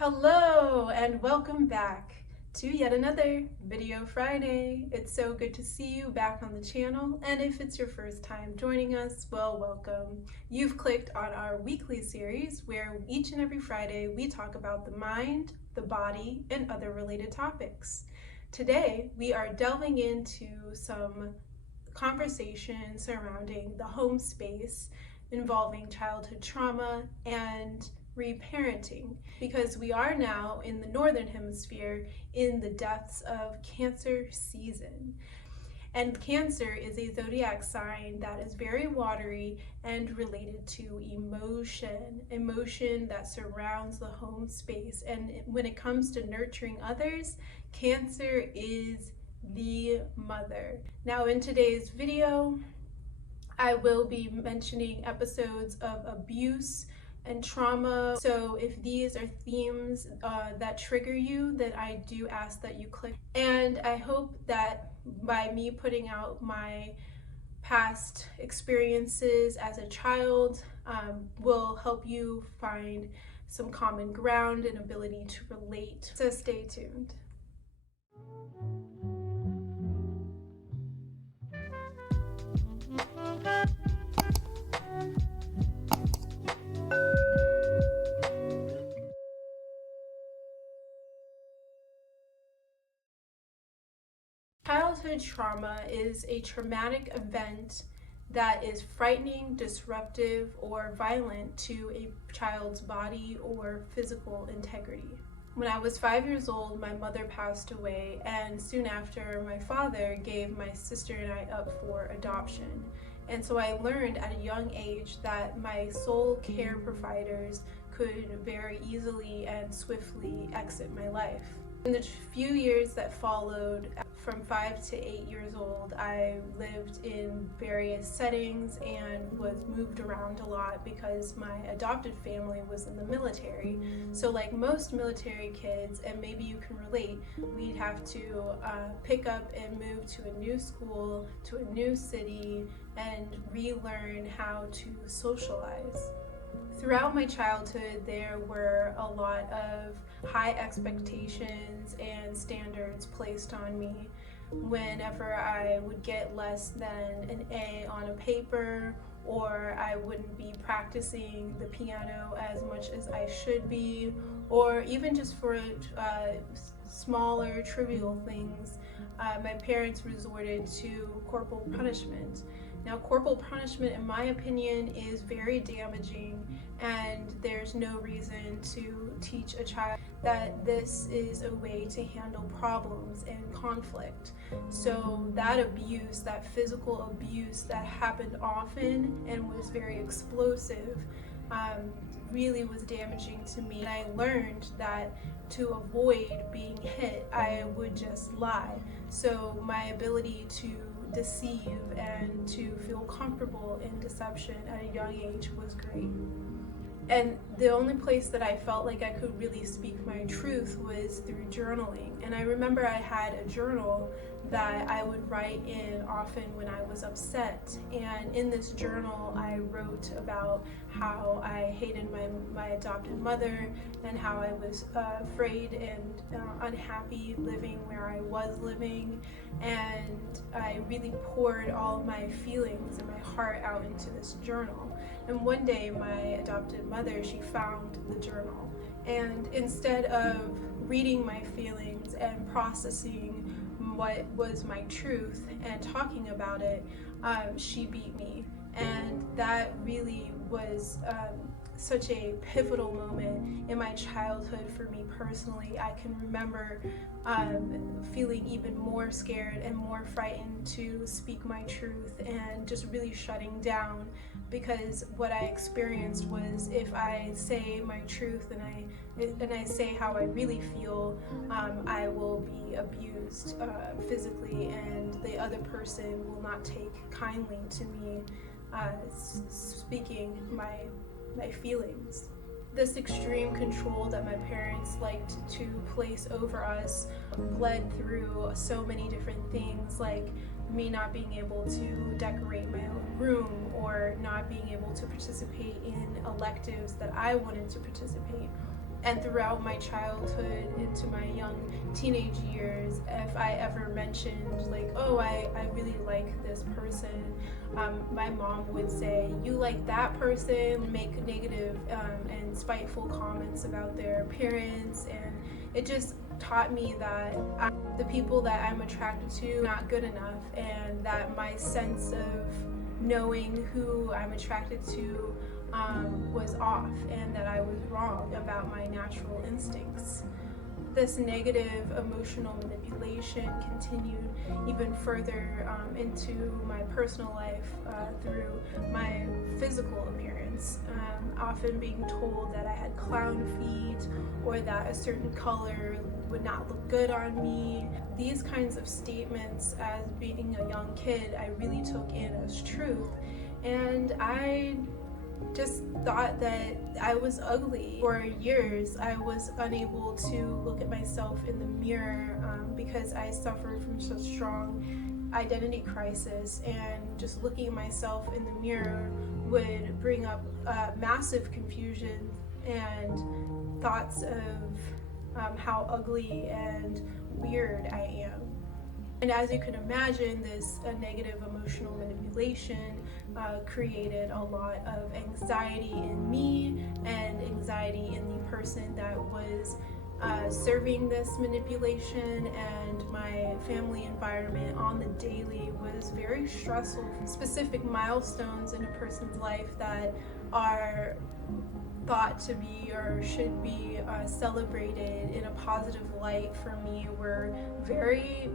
Hello and welcome back to yet another Video Friday. It's so good to see you back on the channel, and if it's your first time joining us, well, welcome. You've clicked on our weekly series where each and every Friday we talk about the mind, the body, and other related topics. Today we are delving into some conversation surrounding the home space involving childhood trauma and reparenting, because we are now in the northern hemisphere in the depths of Cancer season. And Cancer is a zodiac sign that is very watery and related to emotion that surrounds the home space. And when it comes to nurturing others, Cancer is the mother. Now, in today's video, I will be mentioning episodes of abuse and trauma. So if these are themes that trigger you, then I do ask that you click. And I hope that by me putting out my past experiences as a child will help you find some common ground and ability to relate. So stay tuned. Childhood trauma is a traumatic event that is frightening, disruptive, or violent to a child's body or physical integrity. When I was 5 years old, my mother passed away, and soon after, my father gave my sister and I up for adoption. And so I learned at a young age that my sole care providers could very easily and swiftly exit my life. In the few years that followed, from 5 to 8 years old, I lived in various settings and was moved around a lot because my adopted family was in the military. So like most military kids, and maybe you can relate, we'd have to pick up and move to a new school, to a new city, and relearn how to socialize. Throughout my childhood, there were a lot of high expectations and standards placed on me. Whenever I would get less than an A on a paper, or I wouldn't be practicing the piano as much as I should be, or even just for smaller, trivial things, my parents resorted to corporal punishment. Now, corporal punishment, in my opinion, is very damaging, and there's no reason to teach a child that this is a way to handle problems and conflict. So that abuse, that physical abuse that happened often and was very explosive, really was damaging to me. And I learned that to avoid being hit, I would just lie. So my ability to deceive and to feel comfortable in deception at a young age was great. And the only place that I felt like I could really speak my truth was through journaling. And I remember I had a journal that I would write in often when I was upset. And in this journal, I wrote about how I hated my adopted mother and how I was afraid and unhappy living where I was living. And I really poured all of my feelings and my heart out into this journal. And one day, my adopted mother, she found the journal. And instead of reading my feelings and processing what was my truth and talking about it, she beat me. And that really was such a pivotal moment in my childhood for me personally. I can remember feeling even more scared and more frightened to speak my truth and just really shutting down, because what I experienced was, if I say my truth and I say how I really feel, I will be abused physically, and the other person will not take kindly to me speaking my feelings. This extreme control that my parents liked to place over us bled through so many different things, like me not being able to decorate my own room, or not being able to participate in electives that I wanted to participate, And throughout my childhood into my young teenage years, if I ever mentioned like, oh, I really like this person, my mom would say, you like that person, make negative and spiteful comments about their appearance. And it just taught me that the people that I'm attracted to are not good enough, and that my sense of knowing who I'm attracted to was off, and that I was wrong about my natural instincts. This negative emotional manipulation continued even further into my personal life through my physical appearance, often being told that I had clown feet or that a certain color would not look good on me. These kinds of statements, as being a young kid, I really took in as truth, and I just thought that I was ugly. For years, I was unable to look at myself in the mirror because I suffered from such strong identity crisis, and just looking at myself in the mirror would bring up massive confusion and thoughts of how ugly and weird I am. And as you can imagine, this negative emotional manipulation created a lot of anxiety in me and anxiety in the person that was serving this manipulation, and my family environment on the daily was very stressful. Specific milestones in a person's life that are thought to be or should be celebrated in a positive light for me were very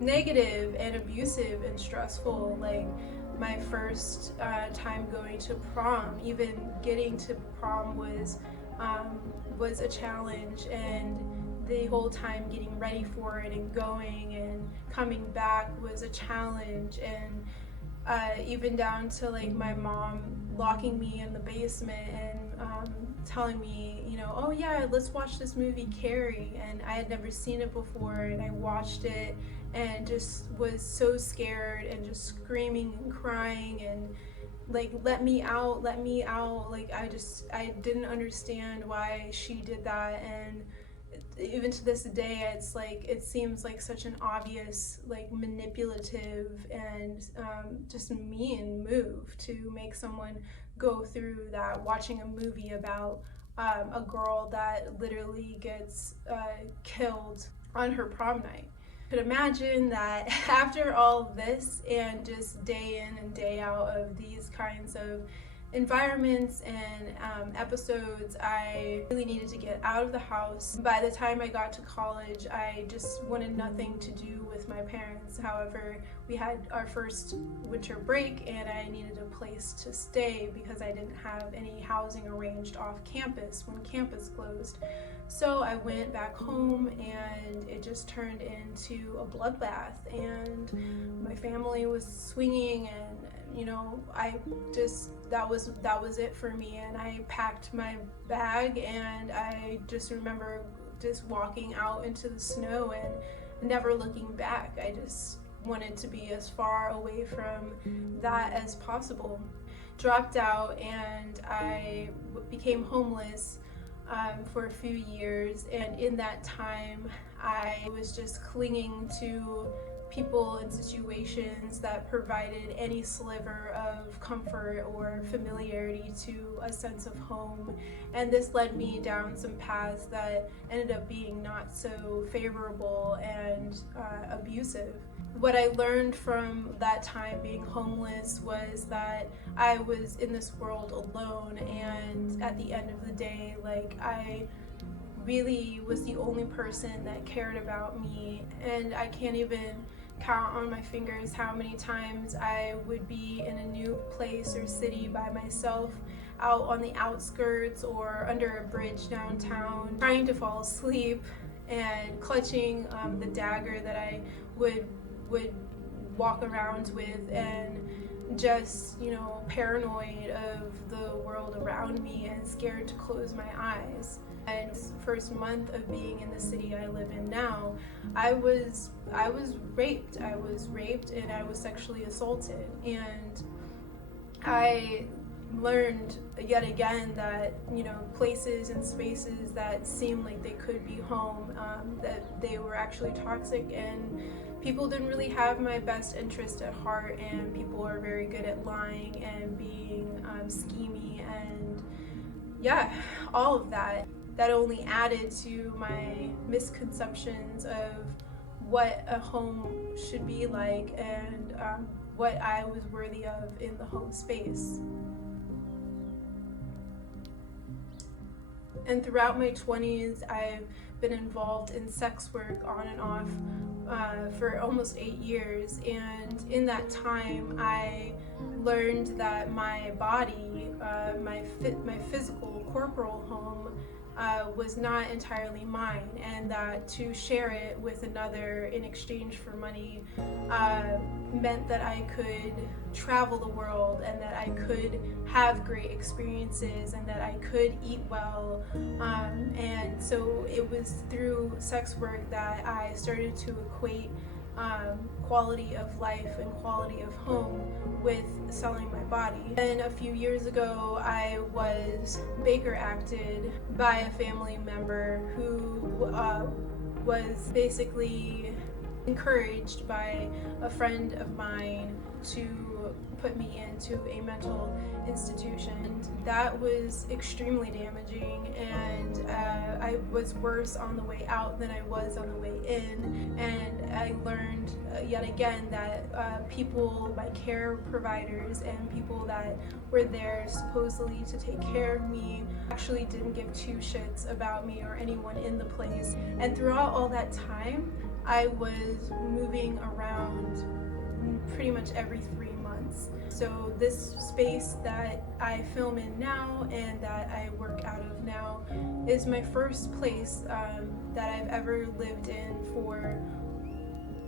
negative and abusive and stressful. Like my first time going to prom, even getting to prom was a challenge, and the whole time getting ready for it and going and coming back was a challenge. And even down to like my mom locking me in the basement and telling me, oh yeah, let's watch this movie Carrie, and I had never seen it before, and I watched it and just was so scared and just screaming and crying and like, let me out, like I didn't understand why she did that. And even to this day, it's like, it seems like such an obvious, like, manipulative and just mean move to make someone go through that, watching a movie about a girl that literally gets killed on her prom night. Could imagine that after all this, and just day in and day out of these kinds of environments and episodes, I really needed to get out of the house. By the time I got to college, I just wanted nothing to do with my parents. However, we had our first winter break, and I needed a place to stay because I didn't have any housing arranged off campus when campus closed. So I went back home, and it just turned into a bloodbath, and my family was swinging, and I just, that was it for me. And I packed my bag, and I just remember just walking out into the snow and never looking back. I just wanted to be as far away from that as possible. Dropped out, and I became homeless for a few years, and in that time I was just clinging to people and situations that provided any sliver of comfort or familiarity to a sense of home. And this led me down some paths that ended up being not so favorable and abusive. What I learned from that time being homeless was that I was in this world alone, and at the end of the day, like, I really was the only person that cared about me. And I can't even count on my fingers how many times I would be in a new place or city by myself, out on the outskirts or under a bridge downtown, trying to fall asleep and clutching the dagger that I would walk around with, and just paranoid of the world around me and scared to close my eyes. And first month of being in the city I live in now, I was raped. And I was sexually assaulted, and I learned yet again that, places and spaces that seemed like they could be home, that they were actually toxic, and people didn't really have my best interest at heart, and people are very good at lying and being schemy, and yeah, all of that. That only added to my misconceptions of what a home should be like, and what I was worthy of in the home space. And throughout my 20s, I've been involved in sex work on and off for almost 8 years. And in that time, I learned that my body, my physical, corporal home, was not entirely mine, and that to share it with another in exchange for money meant that I could travel the world, and that I could have great experiences, and that I could eat well. And so it was through sex work that I started to equate quality of life and quality of home with selling my body. And a few years ago, I was Baker acted by a family member who was basically encouraged by a friend of mine to put me into a mental institution. And that was extremely damaging, and I was worse on the way out than I was on the way in. And I learned yet again that people, my care providers and people that were there supposedly to take care of me, actually didn't give two shits about me or anyone in the place. And throughout all that time, I was moving around pretty much every 3 months. So this space that I film in now and that I work out of now is my first place that I've ever lived in for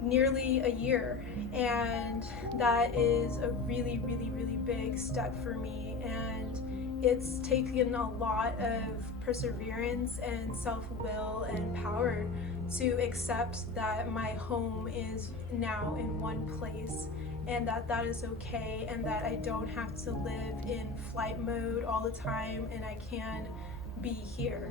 nearly a year, and that is a really, really, really big step for me, and it's taken a lot of perseverance and self-will and power to accept that my home is now in one place, and that is okay, and that I don't have to live in flight mode all the time, and I can be here.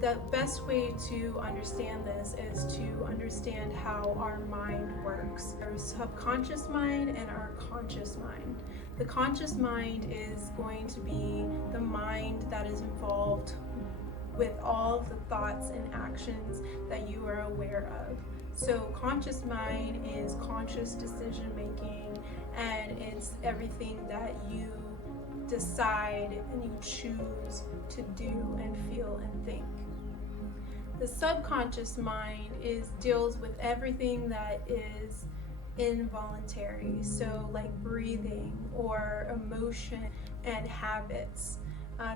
The best way to understand this is to understand how our mind works. Our subconscious mind and our conscious mind. The conscious mind is going to be the mind that is involved with all of the thoughts and actions that you are aware of. So conscious mind is conscious decision making, and it's everything that you decide and you choose to do and feel and think. The subconscious mind deals with everything that is involuntary, so like breathing or emotion and habits.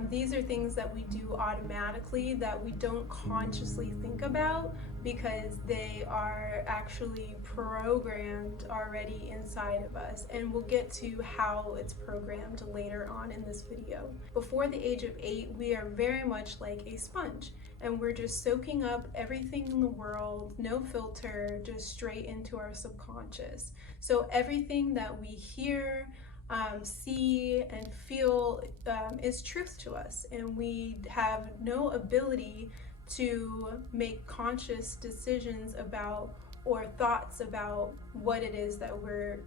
These are things that we do automatically that we don't consciously think about because they are actually programmed already inside of us, and we'll get to how it's programmed later on in this video. Before the age of 8, we are very much like a sponge, and we're just soaking up everything in the world, no filter, just straight into our subconscious. So everything that we hear, see, and feel is truth to us, and we have no ability to make conscious decisions about or thoughts about what it is that we're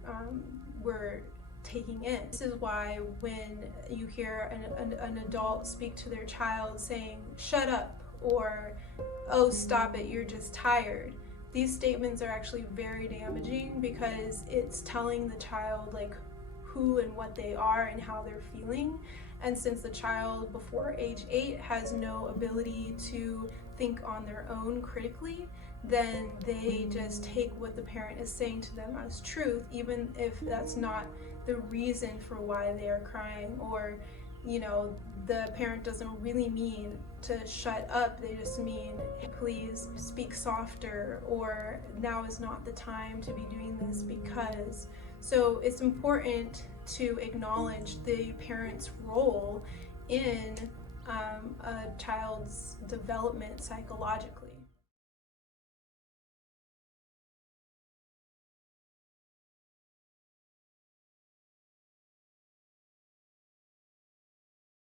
taking in. This is why when you hear an adult speak to their child saying, "Shut up," or "Oh, stop it, you're just tired," these statements are actually very damaging because it's telling the child like who and what they are and how they're feeling. And since the child before age 8 has no ability to think on their own critically, then they just take what the parent is saying to them as truth, even if that's not the reason for why they are crying, or the parent doesn't really mean to shut up, they just mean, please speak softer, or now is not the time to be doing this because. So it's important to acknowledge the parent's role in a child's development psychologically.